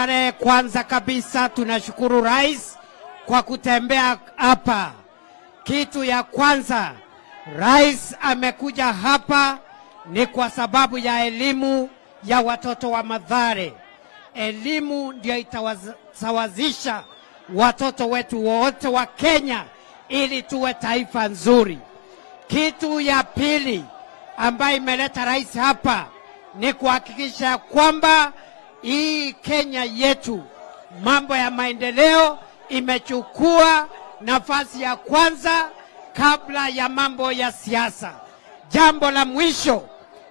Mathare, kwanza kabisa tunashukuru Rais kwa kutembea hapa. Kitu ya kwanza, Rais amekuja hapa ni kwa sababu ya elimu ya watoto wa Mathare. Elimu ndio itasawazisha watoto wetu wote wa Kenya ili tuwe taifa nzuri. Kitu ya pili ambayo imeleta Rais hapa ni kuhakikisha kwamba hii Kenya yetu mambo ya maendeleo imechukua nafasi ya kwanza kabla ya mambo ya siasa. Jambo la mwisho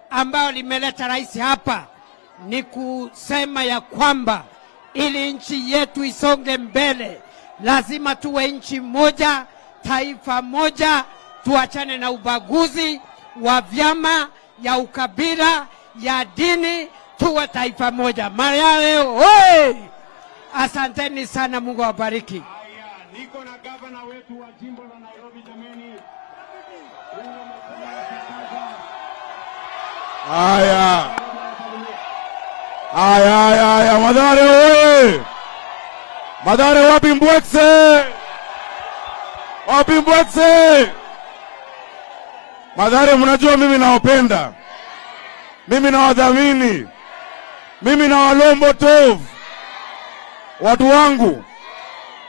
ambalo limeleta Rais hapa ni kusema ya kwamba ili nchi yetu isonge mbele lazima tuwe nchi moja, taifa moja, tuachane na ubaguzi wa vyama, ya ukabila, ya dini, tuwe taifa moja. Mathare oye! Asanteni sana, Mungu awabariki. Niko na gavana wetu wa jimbo la Nairobi jameni. Haya, Mathare oye! Mathare wapi Mbwekse? Wapi Mbwekse? Mathare, mnajua mimi nawapenda. Mimi nawadhamini. Mimi na walombo tov. Watu wangu,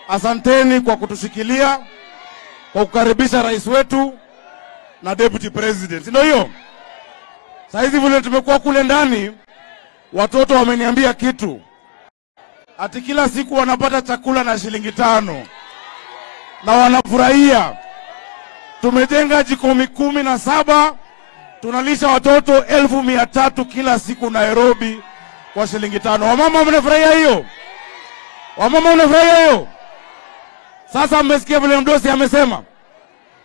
asanteni kwa kutushikilia, kwa kukaribisha rais wetu na deputy president. Ndio hiyo. Saizi vile tumekuwa kule ndani, watoto wameniambia kitu. Ati kila siku wanapata chakula na shilingi 5. Na wanafurahia. Tumejenga jiko 17, tunalisha watoto 1,300 kila siku Nairobi kwa shilingi 5. Wamama mnafurahia hiyo? Wamama mnafurahia hiyo? Sasa mmesikia vile mdosi amesema.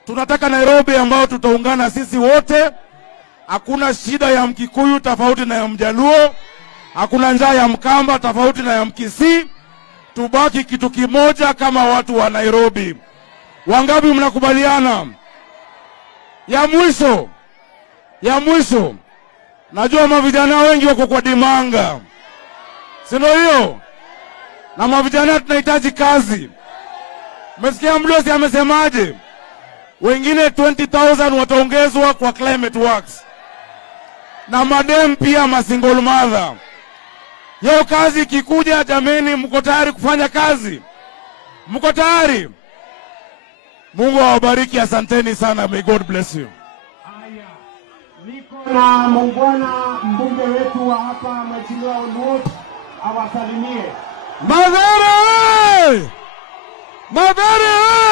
Tunataka Nairobi ambao tutaungana sisi wote. Hakuna shida ya Mkikuyu tofauti na ya Mjaluo. Hakuna njaa ya Mkamba tofauti na ya Mkisii. Tubaki kitu kimoja kama watu wa Nairobi. Wangapi mnakubaliana? Ya mwisho. Najua mavijana wengi wako kwa dimanga. Sio hiyo? Na mavijana tunahitaji kazi. Mmesikia mdosi amesemaje? Wengine 20,000 wataongezwa kwa climate works. Na madem pia masingle mother. Hiyo kazi ikikuja jameni, mko tayari kufanya kazi? Mko tayari? Mungu awabariki, asanteni sana. May God bless you. Haya. Niko na muungwana mbunge wetu wa hapa Mheshimiwa Oluoch awasalimie. Mathare! Mathare!